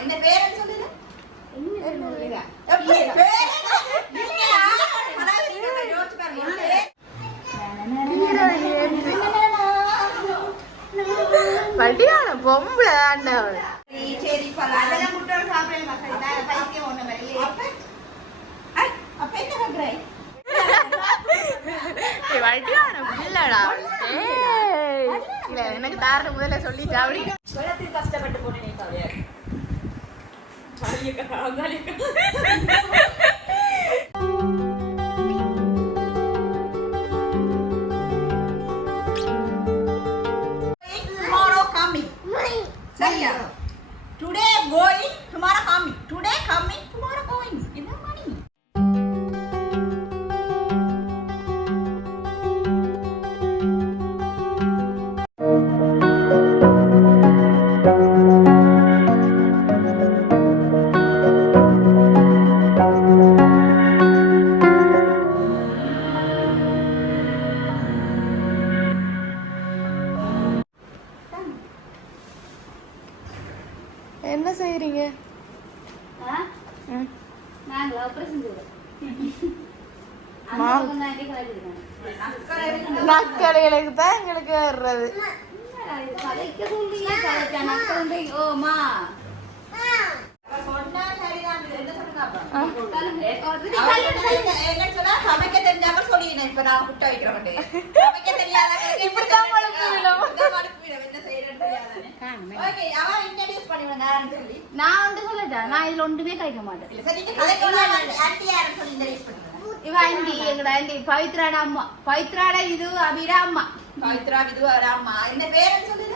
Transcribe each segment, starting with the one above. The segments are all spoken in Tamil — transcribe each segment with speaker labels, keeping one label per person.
Speaker 1: என்ன பேர் சரியா today going tomorrow coming today coming
Speaker 2: வைக்க சொல்லியே கதைச்சா நக்கல் ஓமா
Speaker 1: சமைக்க தெரிஞ்சாம இப்ப நான் முட்டை வைக்கிறேன் சமைக்க தெரியாத
Speaker 2: நான் வந்து சொல்லட்டேன் நான் இதுல ஒன்றுமே கழிக்க மாட்டேன்
Speaker 1: இல்ல
Speaker 2: ஆண்டி எங்கட ஆண்டி பவித்ராட அம்மா. பவித்ராட இது அபிரா அம்மா.
Speaker 1: பவித்ரா இது அம்மா. என்ன
Speaker 2: பேரன் சொல்லு.
Speaker 1: என்ன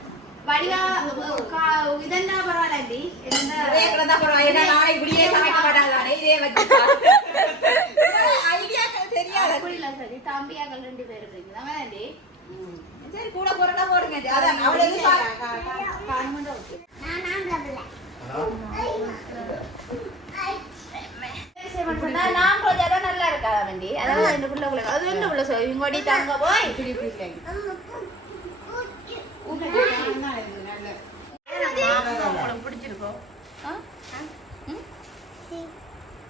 Speaker 2: வடிவா இதென்ன பரவாயில்ல ஆண்டி என்ன
Speaker 1: இதே கிடந்தா பரவாயில்ல. ஏன்னா நாளை இப்படியே சமைக்க மாட்டாங்களானே. இதே வச்சுட்டா. ஐடியாக்கள் தெரியாது.
Speaker 2: அப்படி இல்ல சரி தம்பியாக்கள் ரெண்டு பேர் இருக்கீங்க தானே ஆண்டி
Speaker 1: சரி, கூட போறதா போடுங்க. அதான் அவளை எதிர்பார்க்க-
Speaker 2: நான் நான் கொஞ்சம் நல்லா இருக்கா வேண்டி அதாவது ரெண்டு பிள்ளை அது ரெண்டு பிள்ளை இங்கோடி தாங்க போய்.
Speaker 3: உங்களுக்கு பிடிச்சிருக்கோம்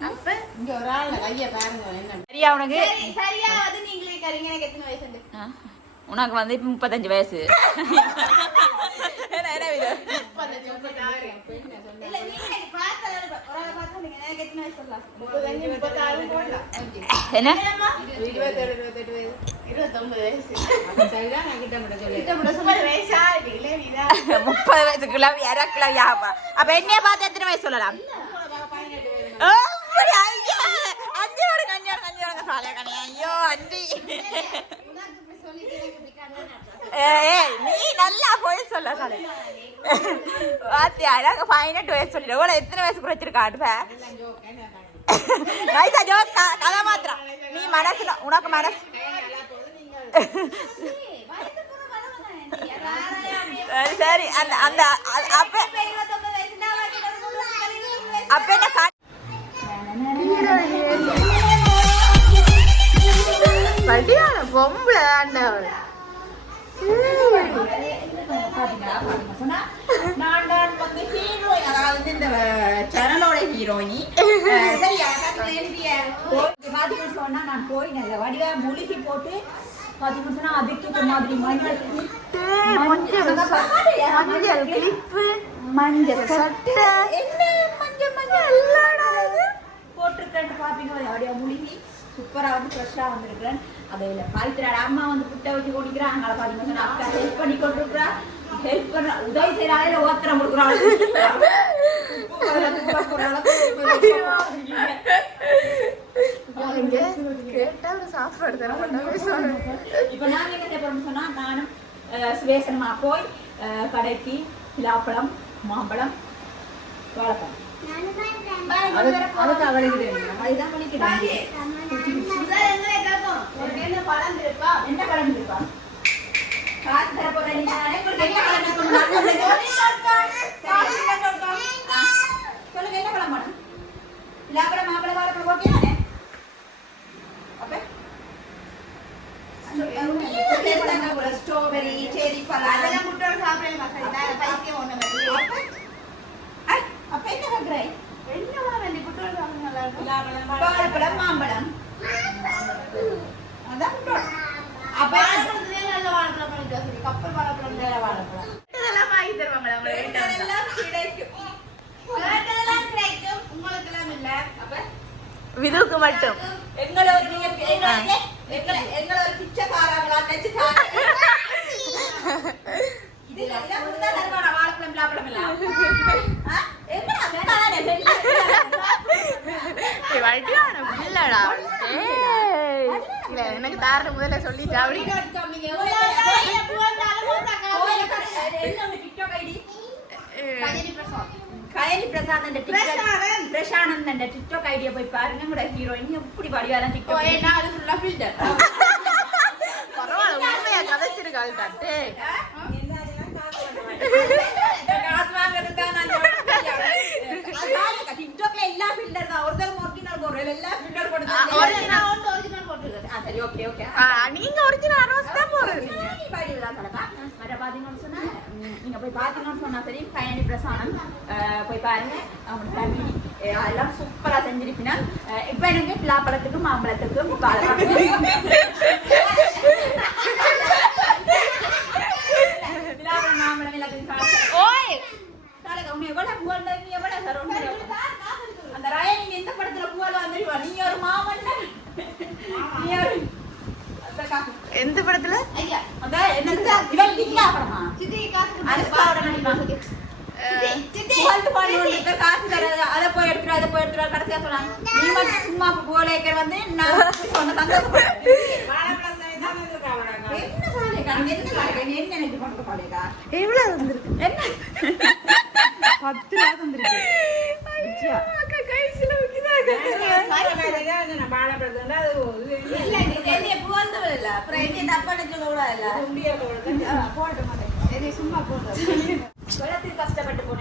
Speaker 3: அப்ப
Speaker 4: இங்க ஒரு ஆள் கைய பாருங்க என்ன
Speaker 5: சரியா உனக்கு?
Speaker 2: சரியா வந்து நீங்களே கறிங்க எனக்கு எத்தனை வயசு. உண்டு
Speaker 5: ஆ, உனக்கு வந்து இப்ப முப்பத்தஞ்சு வயசு. என்ன? என்ன இது
Speaker 4: இருபத்தேழு இருபத்தெட்டு வயசு.
Speaker 3: இருபத்தொன்பது வயசு முப்பது வயசா
Speaker 5: கிளவி அரை கிளவி ஆப்பா அப்ப என்னைய பார்த்து எத்தனை வயசு சொல்லலாம்
Speaker 4: பதினெட்டு வயசு
Speaker 5: ஓ, அப்படி, ஐயா. அஞ்சு விடுங்க, அஞ்சு விடுங்க, அஞ்சு விடுங்க, சாலையா கண்ணி. ஐயோ, அஞ்சு.
Speaker 2: எனக்கு
Speaker 5: ஏய், நீ நல்லா போய் சொல்ல சாலை பாத்தியா நாங்க பதினெட்டு வயசு சொல்லிடு எவ்வளவு எத்தனை வயசு குறைச்சிருக்கா அடுப்ப நைசா ஜோக் கதை மாத்திரம் நீ மனசுல உனக்கு மனசு சரி சரி. அந்த அந்த அப்ப அப்ப என்ன
Speaker 3: வடியான பொம்பளை
Speaker 1: இந்த சேனலோட ஹீரோயினி பாத்தீங்கன்னு சொன்னா நான் போய் நல்ல வடிவா மூலிகை போட்டு பாத்தீங்கன்னு அதுக்கு மாதிரி மஞ்சள்
Speaker 3: மஞ்சள் மஞ்சள் கிளிப்பு
Speaker 1: மஞ்சள்
Speaker 3: சட்டை
Speaker 1: என்ன மஞ்சள் மஞ்சள் பாப்பீங்க அப்படியே மூலிகை சூப்பரா வந்து ஃப்ரெஷ்ஷா வந்திருக்கிறேன் அதையில பாய்க்கிறாட அம்மா வந்து புட்டை வச்சு குடிக்கிறான் அங்கே பாத்தீங்கன்னா சொன்னா அக்கா ஹெல்ப் பண்ணி கொண்டிருக்கிறா ஹெல்ப் பண்ண உதவி ஓத்திரம் கொடுக்குறாங்க
Speaker 3: இங்க கேட்டா ஒரு சாப்பாடு தர மாட்டாங்க.
Speaker 1: இப்ப நாங்க என்ன செய்யறோம்னு சொன்னா நானும் அஹ், சுரேசனுமா போய் கடைக்கு பிலாப்பழம் மாம்பழம் வாழைப்பழம். என்ன பழம் இருக்கா காசு தர போறேன் நீ தானே. உங்களுக்கு என்ன பழம் இருக்கணும்? நான் சொல்லுங்க. காசு இல்லைன்னு இருக்கோம். ஆ. சொல்லுங்க என்ன பழம் வேணும் விழாப்பழம் மாம்பழம் வாழைப்பழம் ஓகே தானே அப்ப ஸ்ட்ராபெரி செரி பழம்
Speaker 2: அதெல்லாம் முட்டோட சாப்பிடவே மாட்டேன் வேற பைத்தியம் ஒண்ணு வருது.
Speaker 1: ஐ, அப்ப என்ன கேக்குறாய்
Speaker 2: என்ன பழம் வேண்டி முட்டோட சாப்பிட நல்லா இருக்கும்
Speaker 1: வாழைப்பழம் மாம்பழம் அதான் முட்டோட. அப்ப
Speaker 2: வாழைப்பழத்துலயே நல்ல வாழைப்பழம் பண்ணிட்டு வா சரி. கப்பல் வாழைப்பழம் வேற வாழைப்பழம்
Speaker 3: இதெல்லாம் வாங்கி தருவாங்களா உங்களை வீட்டுல வந்தா?
Speaker 1: எல்லாம் கிடைக்கும்
Speaker 2: கேட்டதெல்லாம் கிடைக்கும் உங்களுக்கெல்லாம் இல்ல
Speaker 1: அப்ப
Speaker 3: விதுவுக்கு மட்டும்
Speaker 1: எங்களை ஒரு நீங்க எங்களை எங்களை எங்களை ஒரு பிச்சைக்காரங்களா நினைச்சு காட்டுங்க. இது எல்லாம் கொடுத்தா தருவானா வாழைப்பழம் விழாப்பழம் எல்லாம் ஆ? எங்கடா வேண்டானே, வெளில
Speaker 3: ஏய், வடிவான பிள்ளைடா ஏய். தார முதல்ல
Speaker 1: கடை- TikTok ID? கயலி
Speaker 2: பிரசாதன்.
Speaker 1: பிரசானந்த் அந்த TikTok ID ய போய் பாருங்க உங்களோட ஹீரோயின் எப்படி வடிவாரம் TikTok
Speaker 3: பரவாயில்ல உண்மையா கதைச்சிருக்காள் தட்டு
Speaker 1: காசு வாங்குறது தான் நான் சொல்றேன். டிக்டாக்ல எல்லா ஃபில்டர் தான் ஒருத்தர் ஒரிஜினல் போடுறேன் எல்லா ஃபில்டர்.
Speaker 3: ஆ
Speaker 1: சரி ஓகே ஓகே
Speaker 3: ஆ, நீங்க ஒரிஜினல் ரோஸ் தான் போடுறீங்க
Speaker 1: நீங்க போய் பாத்தீங்கன்னு சொன்னா சரி பயணி பிரசானம் அஹ், போய் பாருங்க. அவங்க ஃபேமிலி எல்லாம் சூப்பரா செஞ்சிருப்பினா இப்ப எனக்கு பிளாப்பழத்துக்கும் மாம்பழத்துக்கும் மாம்பழம் நாளைக்கு உன்னை எவ்வளவு புகழ் நீ எவ்வளவு அந்த ரயனின் எந்த படத்துல புகழ் வந்துருவா நீ ஒரு மாமன்
Speaker 3: எந்த படத்துல?
Speaker 1: அதை போய் எடுத்துரு அதை போய் எடுத்துரு கடைசியா சொன்னாங்க நீ மட்டும் சும்மா புகழேக்கர் வந்து நான் சொன்ன சந்தோஷப்படுறேன். என்ன
Speaker 3: எவ்வளவு வந்திருக்கு?
Speaker 1: பத்து ரூபா கஷ்டப்பட்டு போன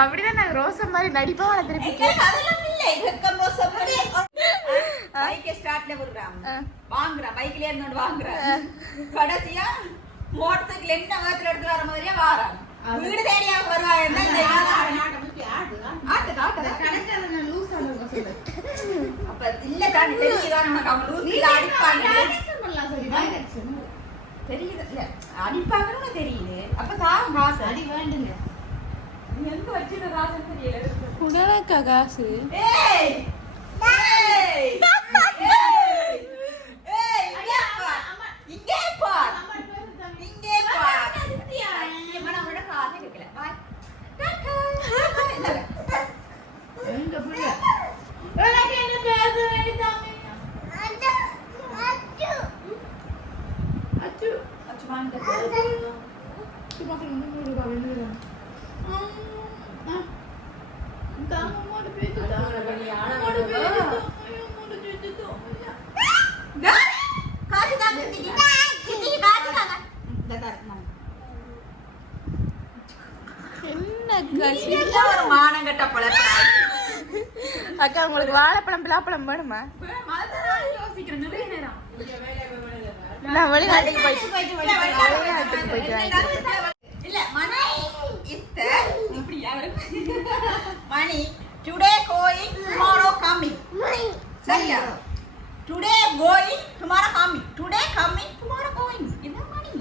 Speaker 3: அப்படிதான் நாங்க ரோச மாதிரி நடிப்பா உன திருப்பி
Speaker 1: மாதிரி. பைக்கை ஸ்டார்ட்ல விடுறான். வாங்குறான். பைக்லயே இருந்து வாங்குறான். கடைசியா மோட்டார் சைக்கிள் என்ன வேகத்துல எடுத்து வர மாதிரியே வாரான். வீடு தேடியா ஆட்டுது. அப்ப இல்ல தாண்டி தெரியுதான் உனக்கு அவன் லூசில அடிப்பாங்க. தெரியுது. இல்ல அடிப்பாங்கன்னு தெரியுது. அப்ப தாங்க காசு.
Speaker 2: அடி வேண்டுங்க.
Speaker 1: நீ எங்க வச்சிருக்க காசுன்னு தெரியல.
Speaker 3: குடலக்கா காசு?
Speaker 1: ஏய்! ஏய் ஏய் இங்கே பார் இங்கே பார் இங்கே பார் அம்மா நம்மளோட காசு கேட்கல பாய் டாடா இந்தாங்க.
Speaker 2: எங்க புள்ள எனக்கு என்ன பேச வேண்டியதாமே அச்சு
Speaker 1: அச்சு வாங்க
Speaker 2: சும்மா முன்னூறு ரூபாய் வேணுங்க தாமோட பேச்சு தாமோட பேச்சு
Speaker 1: காசு தாங்க சித்தி சித்தி காசு தாங்க இந்த தரமா
Speaker 3: என்ன காசு
Speaker 1: இதெல்லாம் ஒரு மானங்கட்ட பழக்கம்
Speaker 3: அக்கா உங்களுக்கு வாழைப்பழம் பிளாப்பழம் வேணுமா? நான் வெளிநாட்டுக்கு போயிட்டு வெளிநாட்டுக்கு போயிட்டு
Speaker 1: இல்ல மணி இத்த இப்படியா Mani today going tomorrow coming சரியா? Today going tomorrow coming today coming tomorrow going என்ன மணி?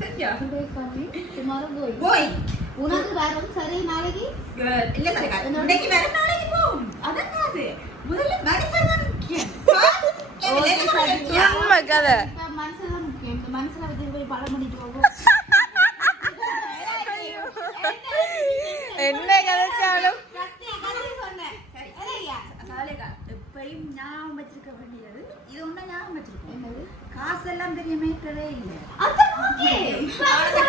Speaker 1: சரியா? கோயிங்
Speaker 2: உனக்கு வரும் சரி நாளைக்கு?
Speaker 1: இல்ல சரிக்கா. இன்னைக்கு போகும் காசு முதல்ல மனுஷன் தான் முக்கியம். காசு இல்லை?
Speaker 3: உண்மை கதை.
Speaker 2: முக்கியம். மனசுல வச்சு போய் பண்ணிட்டு போகும்.
Speaker 3: என்ன கதைச்சாலும்
Speaker 1: எப்பயும் ஞாபகம் வச்சிருக்க வேண்டியது. இது ஒண்ணு ஞாபகம் வச்சிருக்கேன். காசெல்லாம் பெரிய மேட்டரே இல்ல. அந்த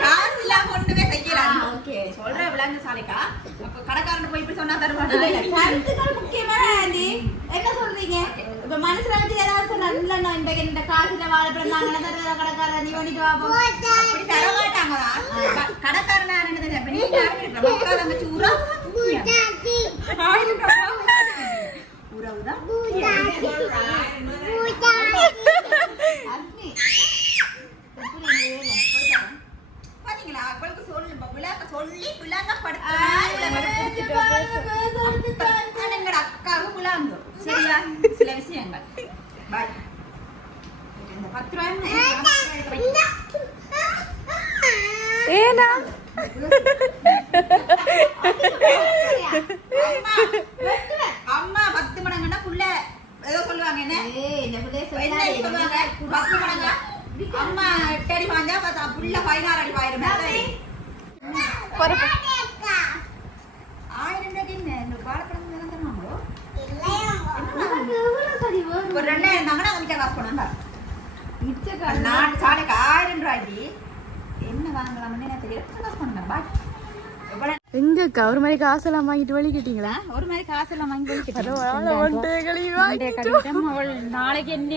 Speaker 1: காசு இல்லாம ஒண்ணுமே செய்யலாம் ஓகே. சொல்ற விளங்க சாலைக்கா. அப்ப கடைக்காரன் போய் இப்படி சொன்னா தருவாங்க கருத்துக்கள் முக்கியமான
Speaker 2: என்ன சொல்றீங்க? இப்ப மனசுல வச்சு ஏதாவது சொன்னா இல்ல நான் இந்த இந்த காசுல வாழைப்பழம் தாங்க கடைக்கார நீ பண்ணிட்டு வா போ.
Speaker 1: அப்படி தர மாட்டாங்களா? க- கடைக்காரனா நீ? மக்கள் அங்க சூறா. பாத்தீங்களா? அவளுக்கு சொல்லு, விளக்க சொல்லி
Speaker 2: பேசுறது
Speaker 1: அப்ப எங்கட அக்காவுக்கு விளங்கும். சரியா? சில விஷயங்கள். பாய். இந்த பத்து ரூபாய் என்ன?
Speaker 5: ஏனா
Speaker 1: அம்மா, அம்மா பத்து மடங்குன்னா புள்ள. ஏதோ சொல்லுவாங்க என்ன?
Speaker 2: ஏய், இந்த பிள்ளைய
Speaker 1: என்ன
Speaker 2: சொல்லாதே.
Speaker 1: சொல்லுவாங்க? பத்து மடங்கா? அம்மா எட்டு அடி பாஞ்சா பத்து புள்ள பதினாறு அடி பாயிரும் ஆயிரம் என்ன? இந்த வாழைப்பழம் தானே தருவாங்களோ? ஒரு ரெண்டாயிரம் இருந்தாங்கன்னா மிச்ச காசு
Speaker 2: காசு.
Speaker 1: நான் சாலைக்கு ஆயிரம் ரூபாய்க்கு என்ன வாங்கலாம்னு எனக்கு தெரியல? காசு பாய் எவ்வளவு
Speaker 3: எங்கக்கா ஒரு மாதிரி காசெல்லாம் வாங்கிட்டு வலிக்கிட்டீங்களா
Speaker 1: ஒரு மாதிரி காசு எல்லாம் வாங்கி
Speaker 3: வாங்கிட்டோம்.
Speaker 1: நாளைக்கு என்ன?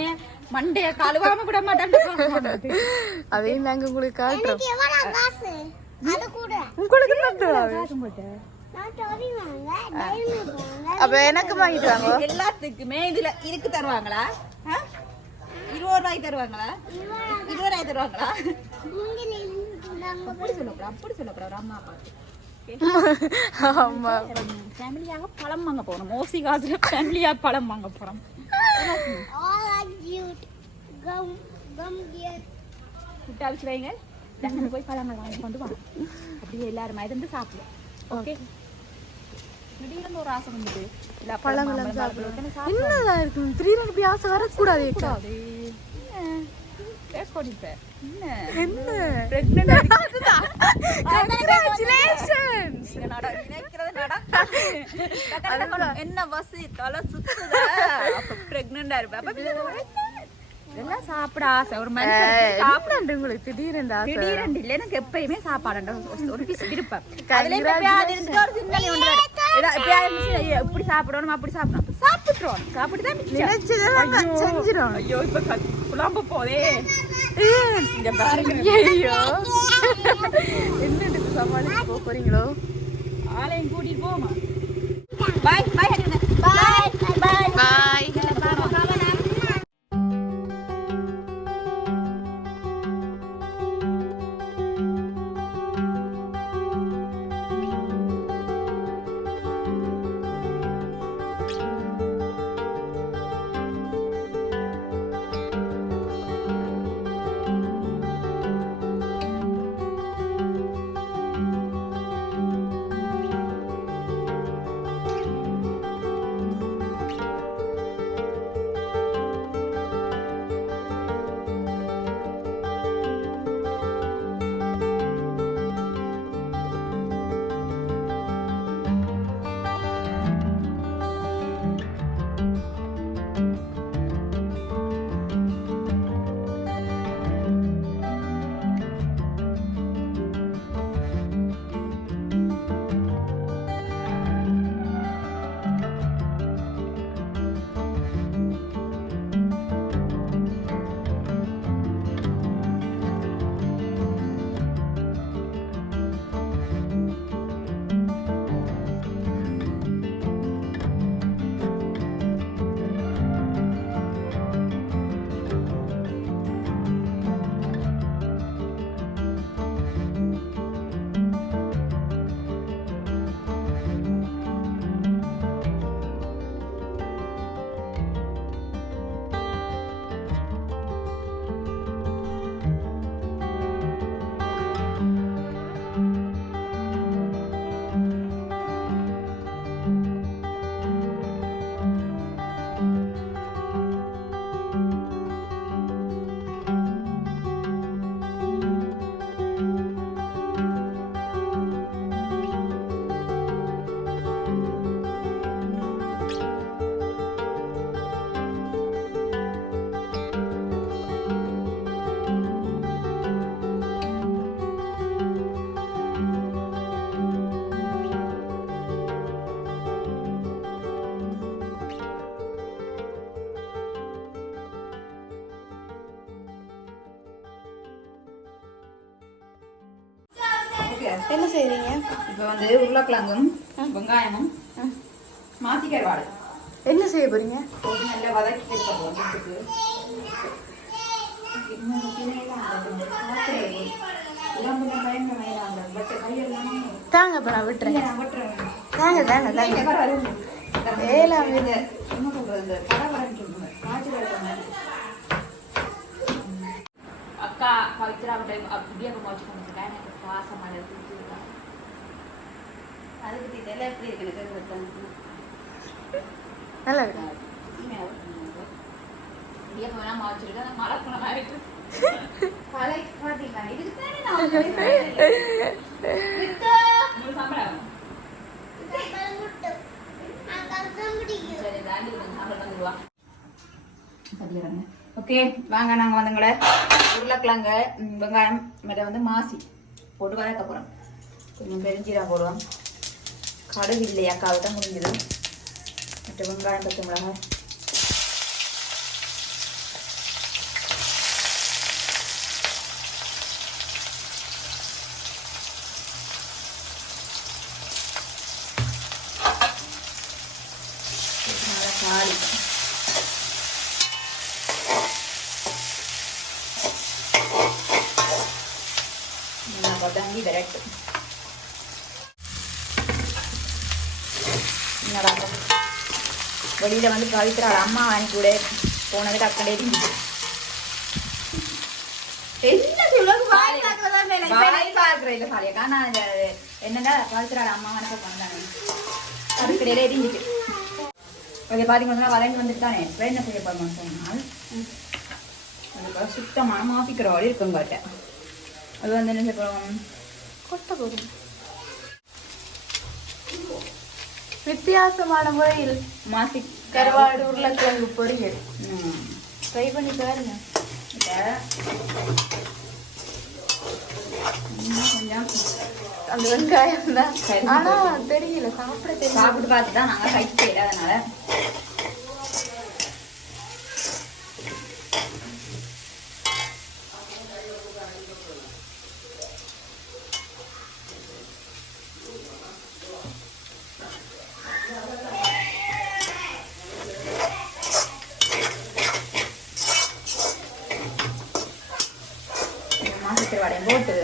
Speaker 1: மண்டைய கழுவாம விட மாட்டேன்
Speaker 3: அதையும் நாங்க உங்களுக்கு காட்டுறோம்.
Speaker 6: எவ்வளவு காசு? அது கூட.
Speaker 3: உங்களுக்கு அப்ப எனக்கு வாங்கிட்டு வாங்க.
Speaker 1: எல்லாத்துக்குமே இதுல இருக்கு தருவாங்களா? இருபது ரூபாய்க்கு தருவாங்களா? இருபது ரூபாய் தருவாங்களா? அப்படி சொல்லக்கூடாது அப்படி சொல்லக்கூடாது. அம்மா அப்பா
Speaker 3: ஆமா.
Speaker 1: ஃபேமிலியாக பழம் வாங்க போறோம். ஓசி காசுல ஃபேமிலியா பழம் வாங்க போறோம். குட்டா வச்சு வைங்க. டக்குனு போய் பழங்கள் வாங்கி கொண்டு வாங்க அப்படியே எல்லாரும் இருந்து சாப்பிடும். ஓகே? திடீர்னு ஒரு ஆசை வந்துட்டு இல்ல
Speaker 3: பழங்கள்லாம்
Speaker 1: சாப்பிடுவோம்.
Speaker 3: என்னதான் இருக்கு? திடீர்னு இப்படி ஆசை வரக்கூடாது
Speaker 1: என்ன? பிரெக்னென்ட். நீங்க நட- நினைக்கிறது. டக்குனு என்ன பஸ் தலை சுத்துதா? அப்ப பிரெக்னெண்டா இருப்பேன். அப்ப இதெல்லாம் சாப்பிட ஆசை? ஒரு மனுஷன் சாப்பிட
Speaker 3: சாப்பிடாண்டு உங்களுக்கு திடீர்னு இந்த ஆசை?
Speaker 1: திடீரென்று இல்லை எனக்கு எப்பயுமே சாப்பாடு ஒரு பீஸ் விருப்பம். அதுல ஒரு ஒன்று இப்படி சாப்பிடணும் அப்படி சாப்பிடணும். சாப்பிட்டுறோம் சாப்பிட்டு தான்
Speaker 3: நினைச்சதெல்லாம்
Speaker 1: ஐயோ.
Speaker 3: செஞ்சிடும்
Speaker 1: ஐயோ இப்ப குழம்பு போதே. இங்க பாருங்க.
Speaker 3: ஐயோ என்ன எடுத்து சமாளிச்சு போக போறீங்களோ?
Speaker 1: ஆளையும் கூட்டிட்டு போமா bye bye
Speaker 6: bye. Bye.
Speaker 3: Bye
Speaker 1: okay
Speaker 3: என்ன செய்றீங்க?
Speaker 1: இப்போ வந்து உருளைக்கிழங்கும் வெங்காயமும் மாசிக்காய் வாழை.
Speaker 3: என்ன செய்ய போறீங்க?
Speaker 1: போட்டு நல்லா வதக்கி எடுக்க போகிறோம்
Speaker 3: தாங்க இப்ப நான் விட்டுறேன். தாங்க தாங்க தாங்க. ஏலாம் இது.
Speaker 7: அக்கா பவித்ரா டைம் அப்படியே அப்போ கொண்டிருக்கா எனக்கு பாசமாக இருக்கு
Speaker 2: அதுக்கு தெரியல எப்படி இருக்கு? எனக்கு
Speaker 3: நல்லா இருக்கு.
Speaker 7: வச்சிருக்கேன் அந்த மழை குணம் ஆயிட்டு
Speaker 2: பழைய இதுக்கு தானே நான்
Speaker 7: வந்துடுவா
Speaker 1: ஓகே வாங்க நாங்கள் வந்துங்களே. உருளைக்கிழங்கு வெங்காயம் மற்ற வந்து மாசி. போட்டு வதக்க போகிறோம் கொஞ்சம் பெருஞ்சீரா போடுவோம். கடுகு இல்லையா? அக்காவை தான் முடிஞ்சது. மற்ற வெங்காயம் பச்சை மிளகாய் வதங்கி விரட்டு என்னடா வெளியில வந்து பவித்ரா அம்மா வாங்கி கூட. போனதுக்கு அக்கடே இருந்துச்சு
Speaker 2: என்ன சொல்லுங்க வாய் பார்க்கறதா இல்லை.
Speaker 1: வாய் பார்க்குற இல்லை சாரியாக்கா நான் இந்த என்னங்க பவித்ரா அம்மா வனப்ப பண்ணாங்க அதுக்கடையில இருந்துச்சு ஓகே பார்த்தீங்கன்னா வதங்கி வந்துட்டு தானே? என்ன செய்ய போகிறோம் சொன்னால் அதுக்காக சுத்தமான மாசிக்கிற வழி இருக்குங்க அது வந்து என்ன செய்ய போகிறோம்
Speaker 3: கொட்ட போதும் வித்தியாசமான முறையில்
Speaker 1: மாசி
Speaker 3: கருவாடு உருளைக்கிழங்கு பொரியல். ட்ரை பண்ணி பாருங்க. அந்த வெங்காயம் தான்.
Speaker 1: சரி.
Speaker 3: ஆனா தெரியல சாப்பிட
Speaker 1: சாப்பிட்டு பார்த்து தான் நாங்கள் கைக்கு அதனால மாசத்தில் வடையும் போட்டு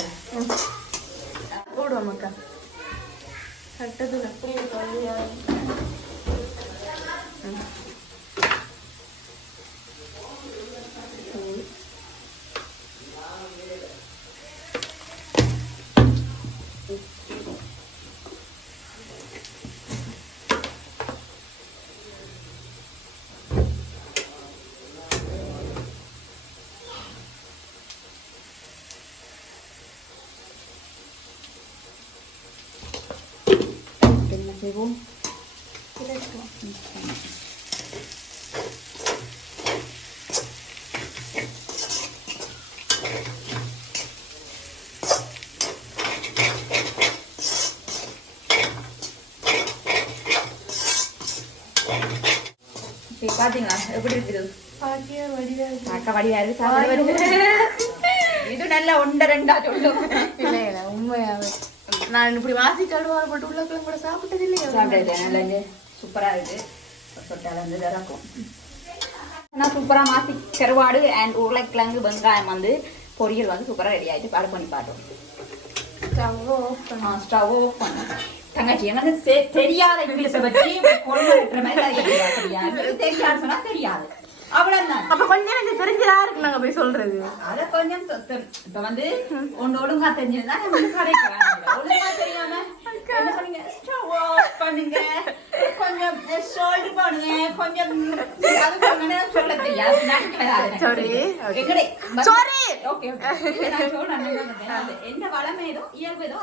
Speaker 3: போடுவோம் அக்கா கட்டதுல புரிய குழந்தையா
Speaker 1: சரி, பாத்தீங்களா? எப்படி இருக்குது? அக்கா வடிவா இருக்கு. இது நல்லா ஒன்றை ரெண்டா சொல்லும்.
Speaker 3: இல்ல இல்ல உண்மையாவே. நான் இப்படி வாசி கழுவாறு போட்டு உருளைக்கிழங்கு கூட சாப்பிட்டது இல்லையா?
Speaker 1: சாப்பிடுறது நல்லா இது சூப்பரா இருக்கு. தொட்டால வந்து இறக்கும் ஆனால் சூப்பரா மாசி. கருவாடு அண்ட் உருளைக்கிழங்கு வெங்காயம் வந்து பொரியல் வந்து சூப்பரா ரெடி ஆயிட்டு பாடு பண்ணி பாட்டோம். ஸ்டவ் ஆஃப் பண்ண தங்கச்சி எனக்கு தெரியாத இங்கிலீஷை பற்றி தெரியாது, தெரியாது. தெரியாது. சொன்னா தெரியாது. அவ்வளவுதான்.
Speaker 3: அப்ப கொஞ்சம் எனக்கு தெரிஞ்சதா இருக்கு நாங்க போய் சொல்றது?
Speaker 1: அத கொஞ்சம் இப்ப வந்து ஒண்ணு ஒழுங்கா கரைக்கலாம் ஒழுங்கா தெரியாம பண்ணுங்க. கொஞ்சம் கொஞ்சம் என்ன வளமை ஏதோ இயல்பு ஏதோ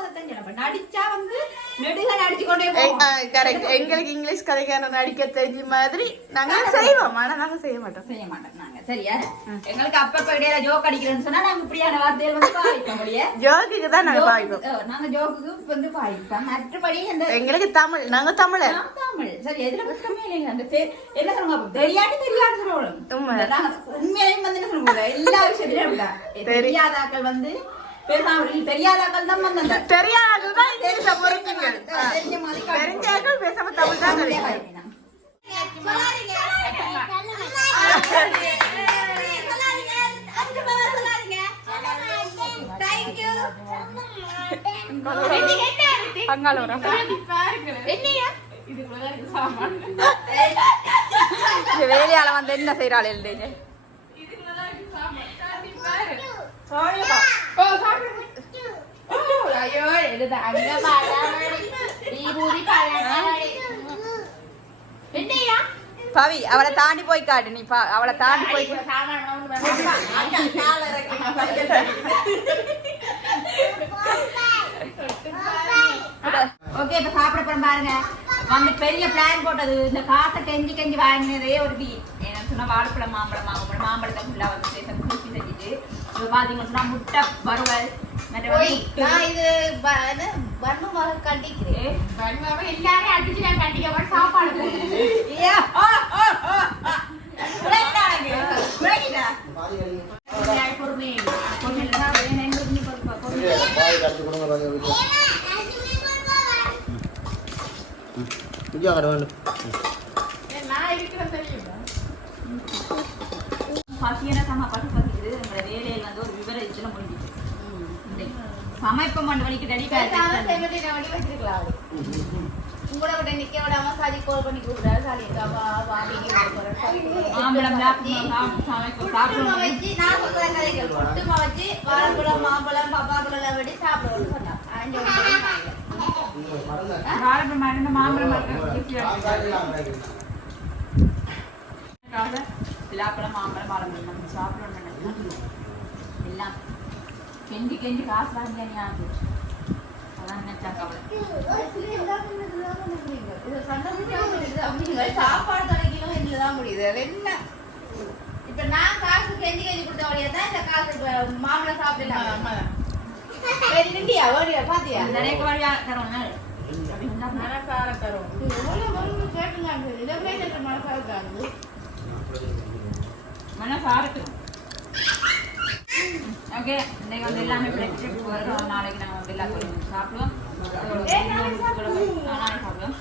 Speaker 1: நடிச்சா வந்து நெடுக நடிச்சு கொண்டே
Speaker 3: கரெக்ட் எங்களுக்கு இங்கிலீஷ் கதைக்காரன் நடிக்க தெரிஞ்ச மாதிரி நாங்க செய்வோம் ஆனா நாங்க செய்ய மாட்டோம்
Speaker 1: செய்ய மாட்டோம் நாங்க சரியா எங்களுக்கு அப்பப்ப இடையில ஜோக் அடிக்கிறேன்னு சொன்னா நாங்க இப்படியான வார்த்தைகள் வந்து பாதிக்க முடியாது
Speaker 3: ஜோக்குக்கு தான் நாங்க பாய்ப்போம்
Speaker 1: ஜோக்கு- நாங்க ஜோக்குக்கு வந்து பாதிப்போம் மற்றபடி
Speaker 3: எங்களுக்கு தமிழ் நாங்க தமிழர்
Speaker 1: தமிழ் சரி எதுல குற்றமே இல்லைங்க அந்த தெ- என்ன சொல்லுங்க? அப்ப தெரியாட்டி தெரியாது சொல்லணும்
Speaker 3: உண்மை.
Speaker 1: இந்த நாங்க உண்மையிலையும் வந்து என்ன சொல்லுங்க எல்லா விஷயத்திலும் அப்படிதான். தெரியாதாக்கள் வந்து பேசாம நீ தெரியாதாக்கள் தான் வந்து அந்த
Speaker 3: தெரியாதுதான் இங்கிலீஷ புரிஞ்சுங்க
Speaker 1: தெரிஞ்ச மாதிரி காட்டு.
Speaker 3: தெரிஞ்சாக்கள் பேசாம தமிழ் தான் தெரியும்
Speaker 2: சொல்லாதீங்க. சொல்லாதீங்க அஞ்சு பாவா சொல்லாதீங்க தேங்க் யூ
Speaker 3: அங்கால ஒரு
Speaker 2: என்னையா
Speaker 3: இந்த வேலையால வந்து என்ன செய்யறாள் எழுதுங்க
Speaker 2: ஐயோ அங்க என்னையா
Speaker 3: பவி அவளை தாண்டி போய் காட்டு நீ பா அவளை தாண்டி போய்
Speaker 1: ஓகே இப்ப சாப்பிட போறோம் பாருங்க வந்து பெரிய பிளான் போட்டது. இந்த காசை கெஞ்சி கெஞ்சி வாங்கினதே ஒரு பீ என்ன சொன்னா வாழைப்பழம் மாம்பழம் மாம்பழம் மாம்பழத்தை ஃபுல்லா வந்து சேர்த்து குடிச்சு செஞ்சுட்டு இப்ப பாத்தீங்கன்னு சொன்னா முட்டை வறுவல்
Speaker 2: எல்லாரையும் அடிச்சு நான் கண்டிக்க சாப்பாடு போடுறேன் நான் இருக்கிறேன் தெரியுமா
Speaker 1: பசியான சம பசி பசிக்குது எங்களோட வேலையில் வந்து ஒரு விவரம் இதுல முடிஞ்சிச்சு சமைப்பம் பண்ண வழிக்கு ரெடி
Speaker 2: வச்சிருக்கலாம் உங்களோட விட நிக்க விடாம சாதி கோல் பண்ணி கூப்பிடாரு சாதி
Speaker 1: மாம்பழம் சமைப்போம்
Speaker 2: குட்டுமா
Speaker 1: சாப்பிடுவோம்
Speaker 2: வச்சு நான் கதைகள் வச்சு வாழைப்பழம் மாம்பழம் பப்பாப்பழம்
Speaker 1: வாழைப்பழம் மாம்பழம் நம்ம சாப்பிடணும் எல்லாம் கெஞ்சி கெஞ்சி காசு வாங்கியா ஞாபகம் அதான் நினைச்சா கவலை
Speaker 2: சாப்பாடு தொடங்கிலும் இதுலதான் முடியுது என்ன இப்ப நான் காசு கெஞ்சி கெஞ்சி கொடுத்த வழியா தான் இந்த காசு இப்ப மாம்பழம் சாப்பிட்டுட்டாங்க. நின்றியா ஓடியா பாத்தியா
Speaker 1: நிறைய வழியா தரோம் அப்படி இருந்தா
Speaker 4: மனசார தரும்
Speaker 2: எவ்வளவு மருந்து கேட்டுங்க இதை போய் எனக்கு மனசா இருக்காங்க
Speaker 1: மனசாருக்கு. ஓகே இன்னைக்கு வந்து எல்லாமே பிளேட் வரும் நாளைக்கு நாங்கள் வந்து எல்லா பொருளும் சாப்பிடுவோம். நாளைக்கு சாப்பிடுவோம்.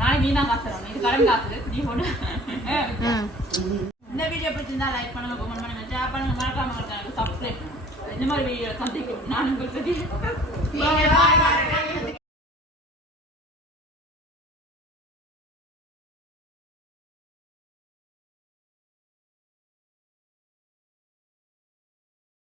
Speaker 1: நாளைக்கு நீ தான் காசு தரணும் இது கடன் காசு. நீ போட்டு இந்த வீடியோ பிடிச்சிருந்தா லைக் பண்ணுங்க கமெண்ட் பண்ணுங்க ஷேர் பண்ணுங்க. மறக்காம சப்ஸ்கிரைப் பண்ணுங்க. இந்த மாதிரி வீடியோ சந்திக்கும் நான் உங்களுக்கு